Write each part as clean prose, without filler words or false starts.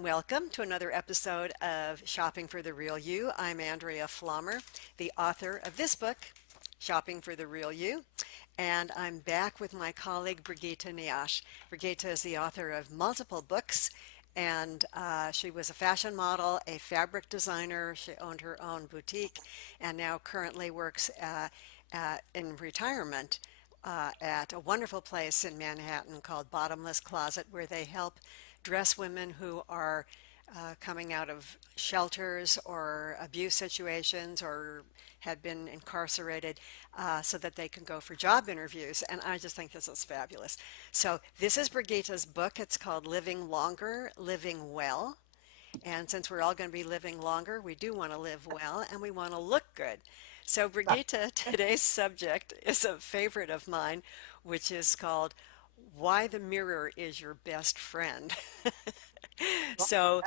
and welcome to another episode of Shopping for the Real You. I'm Andrea Pflaumer, the author of this book, Shopping for the Real You, and I'm back with my colleague Brigitte Nioche. Brigitte is the author of multiple books, and she was a fashion model, a fabric designer. She owned her own boutique, and now currently works in retirement at a wonderful place in Manhattan called Bottomless Closet, where they help dress women who are coming out of shelters or abuse situations or had been incarcerated so that they can go for job interviews. And I just think this is fabulous. So, this is Brigitte's book. It's called Living Longer, Living Well. And since we're all going to be living longer, we do want to live well and we want to look good. So, Brigitte, today's subject is a favorite of mine, which is called Why the Mirror is Your Best Friend. So,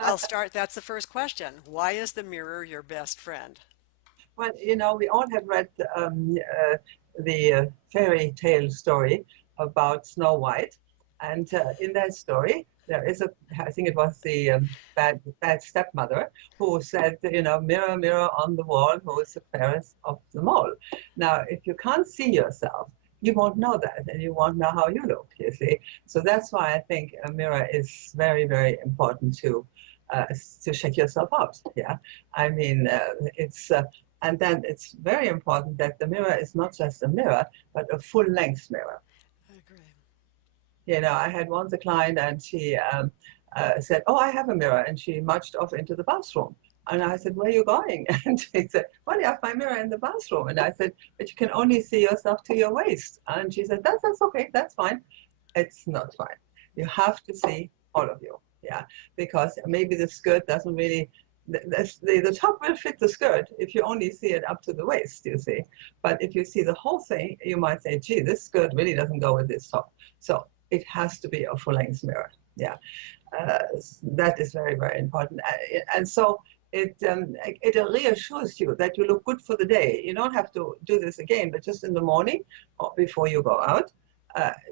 I'll start. That's the first question. Why is the mirror your best friend? Well, we all have read the fairy tale story about Snow White, and in that story, there is I think it was the bad stepmother who said, mirror, mirror on the wall, who is the fairest of them all. Now, if you can't see yourself, you won't know that, and you won't know how you look, you see. So that's why I think a mirror is very, very important uh, to check yourself out. Yeah, I mean, and then it's very important that the mirror is not just a mirror, but a full-length mirror. I agree. I had once a client and she said, "Oh, I have a mirror," and she marched off into the bathroom. And I said, "Where are you going?" And she said, "Well, I have my mirror in the bathroom." And I said, "But you can only see yourself to your waist." And she said, "That's okay, that's fine." It's not fine. You have to see all of you, yeah, because maybe the skirt doesn't really, the top will fit the skirt if you only see it up to the waist, you see. But if you see the whole thing, you might say, "Gee, this skirt really doesn't go with this top." So it has to be a full-length mirror, yeah. Uh, that is very, very important. And so it reassures you that you look good for the day. You don't have to do this again, but just in the morning or before you go out,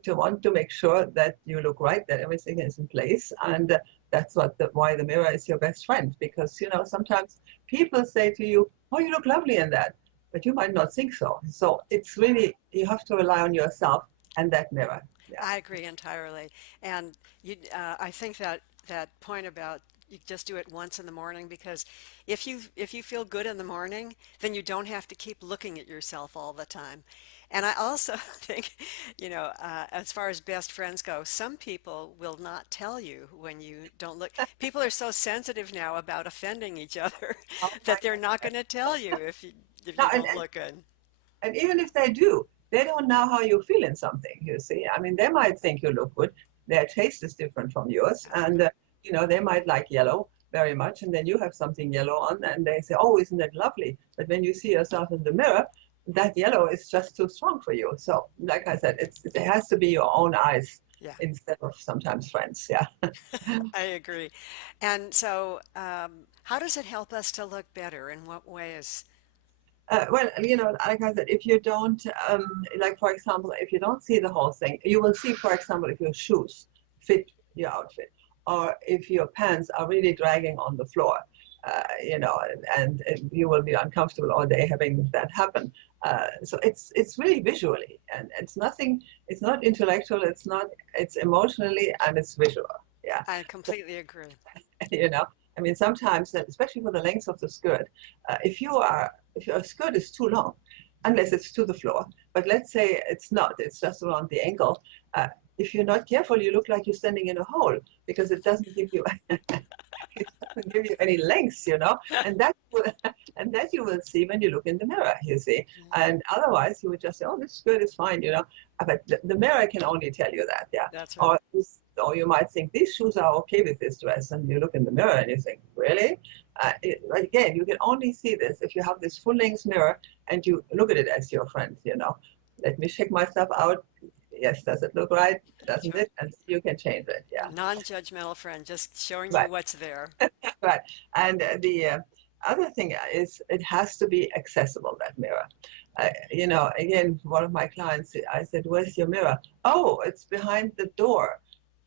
to want to make sure that you look right, that everything is in place. And that's why the mirror is your best friend. Because, sometimes people say to you, "Oh, you look lovely in that," but you might not think so. So it's really, you have to rely on yourself and that mirror. Yeah. I agree entirely. And I think that that point about you just do it once in the morning because if you feel good in the morning, then you don't have to keep looking at yourself all the time. And I also think, as far as best friends go, some people will not tell you when you don't look. People are so sensitive now about offending each other Oh my that they're not going to tell you if God. you don't look good. And even if they do, they don't know how you feel in something, you see. I mean, they might think you look good. Their taste is different from yours. And, they might like yellow very much. And then you have something yellow on and they say, "Oh, isn't it lovely?" But when you see yourself in the mirror, that yellow is just too strong for you. So, like I said, it has to be your own eyes Yeah. instead of sometimes friends. Yeah. I agree. And so, how does it help us to look better? In what ways? Well, like I said, if you don't, like for example, if you don't see the whole thing, you will see, for example, if your shoes fit your outfit, or if your pants are really dragging on the floor, and you will be uncomfortable all day having that happen. So it's really visually, and it's nothing. It's not intellectual. It's emotionally and it's visual. Yeah. I So, completely agree. you know I mean, sometimes, especially for the length of the skirt, if your skirt is too long, unless it's to the floor, but let's say it's not, it's just around the ankle, if you're not careful, you look like you're standing in a hole, because it doesn't give you it doesn't give you any length, and and that you will see when you look in the mirror, you see. Yeah, And otherwise you would just say, "Oh, this skirt is fine." But the mirror can only tell you that, yeah. that's right. Or you might think these shoes are okay with this dress, and you look in the mirror and you think, "Really?" Again, you can only see this if you have this full length mirror and you look at it as your friend. Let me check myself out. Yes, does it look right? That's Doesn't right. it? And you can change it. Yeah. Non-judgmental friend, just showing you Right. what's there. Right. And the other thing is, it has to be accessible, that mirror. Again, one of my clients, I said, "Where's your mirror?" "Oh, it's behind the door,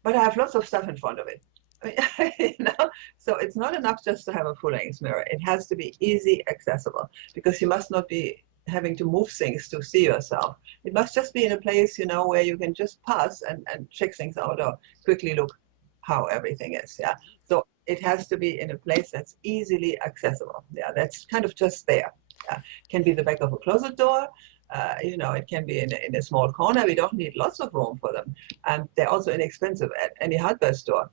but I have lots of stuff in front of it." So it's not enough just to have a full-length mirror. It has to be easy accessible because you must not be having to move things to see yourself. It must just be in a place, where you can just pass and check things out or quickly look how everything is. Yeah. So it has to be in a place that's easily accessible. Yeah, that's kind of just there. Yeah. Can be the back of a closet door. It can be in a small corner. We don't need lots of room for them. And they're also inexpensive at any hardware store.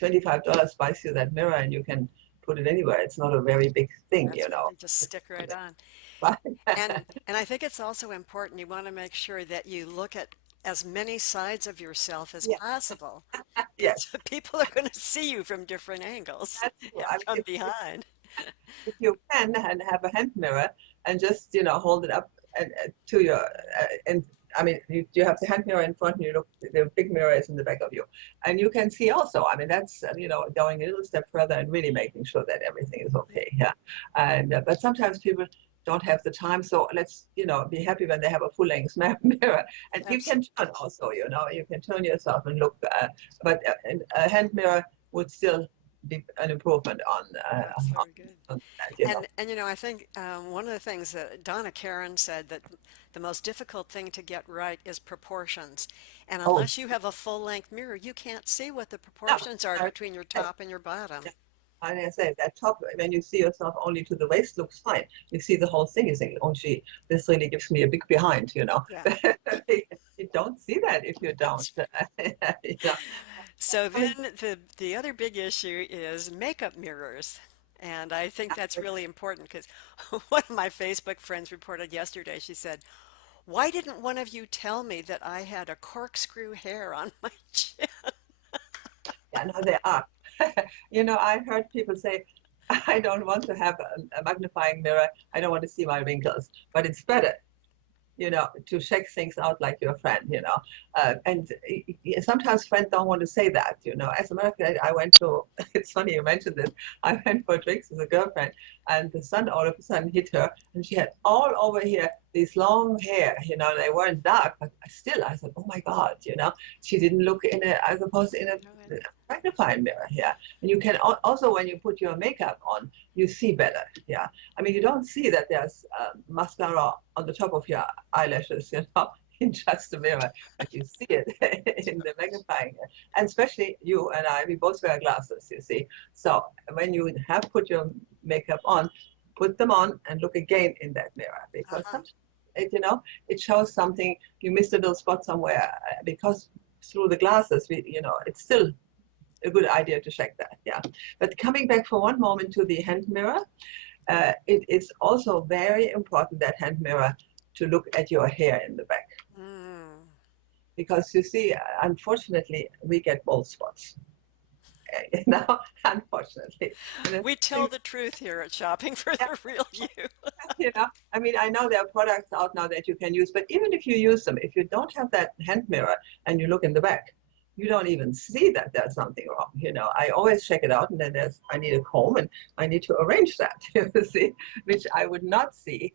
$25 buys you that mirror and you can put it anywhere. It's not a very big thing, That's right. They just stick right on. But And I think it's also important, you want to make sure that you look at as many sides of yourself as yeah, possible because yes, people are going to see you from different angles that's true. and I mean, from behind. if you can and have a hand mirror and just hold it up to your and I mean you have the hand mirror in front and you look the big mirror is in the back of you and you can see also. I mean that's going a little step further and really making sure that everything is okay. Yeah, and but sometimes people don't have the time, so let's be happy when they have a full length mirror and you can turn Absolutely. also. You can turn yourself and look, but a hand mirror would still be an improvement That's very good. on that. And I think one of the things that Donna Karen said that the most difficult thing to get right is proportions. And Oh, unless you have a full length mirror, you can't see what the no. proportions are I, between your I, top and your bottom. I say that top, when you see yourself only to the waist, looks fine. You see the whole thing, you think, oh, gee, this really gives me a big behind. Yeah, You don't see that if you don't. that's You know. So I mean, then the other big issue is makeup mirrors. And I think that's really important because one of my Facebook friends reported yesterday, she said, "Why didn't one of you tell me that I had a corkscrew hair on my chin?" yeah, no, there are. I heard people say, I don't want to have a magnifying mirror. I don't want to see my wrinkles, but it's better to check things out like your friend. And sometimes friends don't want to say that. As a matter of fact, I went to, it's funny you mentioned this, I went for drinks with a girlfriend and the sun all of a sudden hit her and she had all over here these long hair. They weren't dark, but still I said, oh my God. She didn't look I suppose, in a No, I know. magnifying mirror, yeah. And you can also, when you put your makeup on, you see better, yeah. I mean, you don't see that there's mascara on the top of your eyelashes, in just a mirror, but you see it in the magnifying. And especially you and I, we both wear glasses, you see. So when you have put your makeup on, put them on and look again in that mirror because Uh-huh. sometimes it shows something you missed a little spot somewhere because through the glasses, it's still a good idea to check that. Yeah. But coming back for one moment to the hand mirror, it is also very important, that hand mirror, to look at your hair in the back Mm. because you see, unfortunately, we get bald spots. Unfortunately. And the We tell thing, the truth here at Shopping for yeah, the Real You. I mean, I know there are products out now that you can use, but even if you use them, if you don't have that hand mirror and you look in the back, you don't even see that there's something wrong. I always check it out, and then I need a comb and I need to arrange that, you see, which I would not see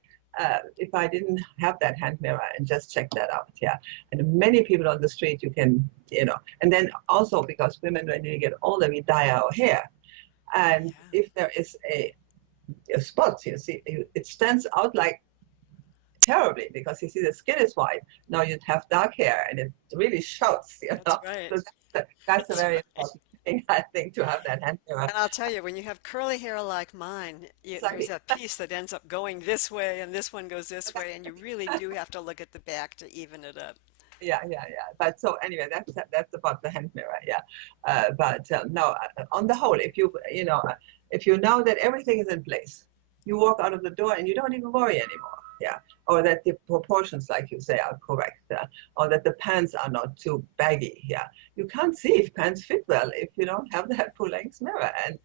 if I didn't have that hand mirror and just check that out. Yeah. And many people on the street, and then also because women, when we get older, we dye our hair. And Yeah, if there is a spot, you see, it stands out like terribly because you see the skin is white. Now you'd have dark hair and it really shouts, that's right. So that's a That's very right. important thing, I think, to have that hand mirror. And I'll tell you, when you have curly hair like mine, there's Exactly. a piece that ends up going this way and this one goes this way, and you really do have to look at the back to even it up. Yeah, yeah, yeah. But so anyway, that's about the hand mirror. Yeah. But no, on the whole, if you know that everything is in place, you walk out of the door and you don't even worry anymore. Yeah. Or that the proportions, like you say, are correct. Or that the pants are not too baggy. Yeah. You can't see if pants fit well if you don't have that full length mirror. And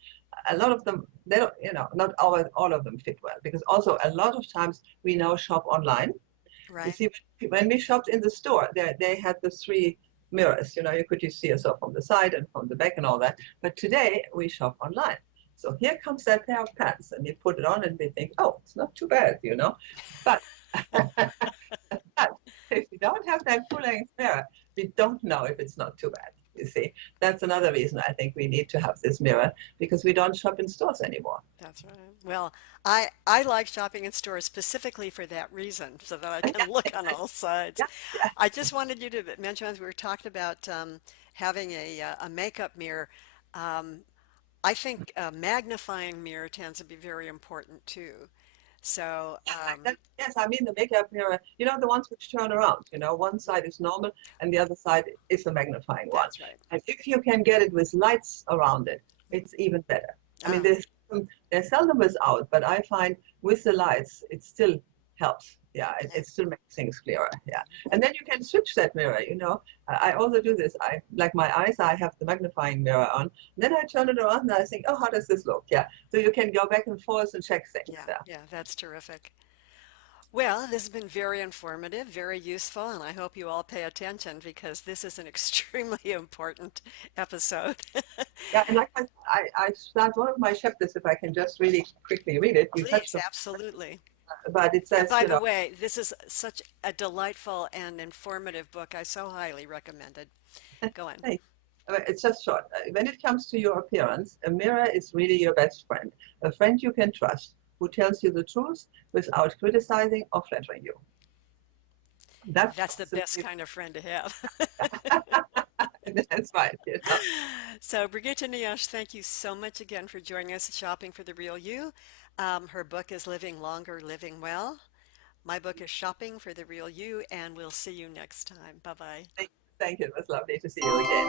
a lot of them, they don't, not all of them fit well because also a lot of times we now shop online. You Right? see, when we shopped in the store, they had the three mirrors. You could see yourself from the side and from the back and all that. But today we shop online. So here comes that pair of pants, and we put it on, and we think, oh, it's not too bad. But, but if you don't have that full length mirror, we don't know if it's not too bad. You see, that's another reason I think we need to have this mirror because we don't shop in stores anymore. That's right. Well, I like shopping in stores specifically for that reason, so that I can look on all sides. Yeah, yeah, I just wanted you to mention as we were talking about having a makeup mirror. Um, I think a magnifying mirror tends to be very important too. So, yes, I mean the makeup mirror, the ones which turn around, one side is normal and the other side is a magnifying one. that's right. And if you can get it with lights around it, it's even better. I mean, Ah, they're seldom without, but I find with the lights, it still helps. Yeah, it still makes things clearer. Yeah. And then you can switch that mirror. I also do this. I like my eyes, I have the magnifying mirror on. Then I turn it around and I think, oh, how does this look? Yeah. So you can go back and forth and check things. yeah, Yeah. yeah, that's terrific. Well, this has been very informative, very useful, and I hope you all pay attention because this is an extremely important episode. Yeah, and like I start one of my chapters, if I can just really quickly read it. We touched Please, on, absolutely. but it And says, by the way, this is such a delightful and informative book. I so highly recommend it. Go on. hey, it's just short. When it comes to your appearance, a mirror is really your best friend, a friend you can trust, who tells you the truth without criticizing or flattering you. That's That's the best simply, kind of friend to have. that's right. So, Brigitte Nioche, thank you so much again for joining us at Shopping for the Real You. Her book is Living Longer, Living Well. My book is Shopping for the Real You, and we'll see you next time. Bye bye. Thank you. It was lovely to see you again.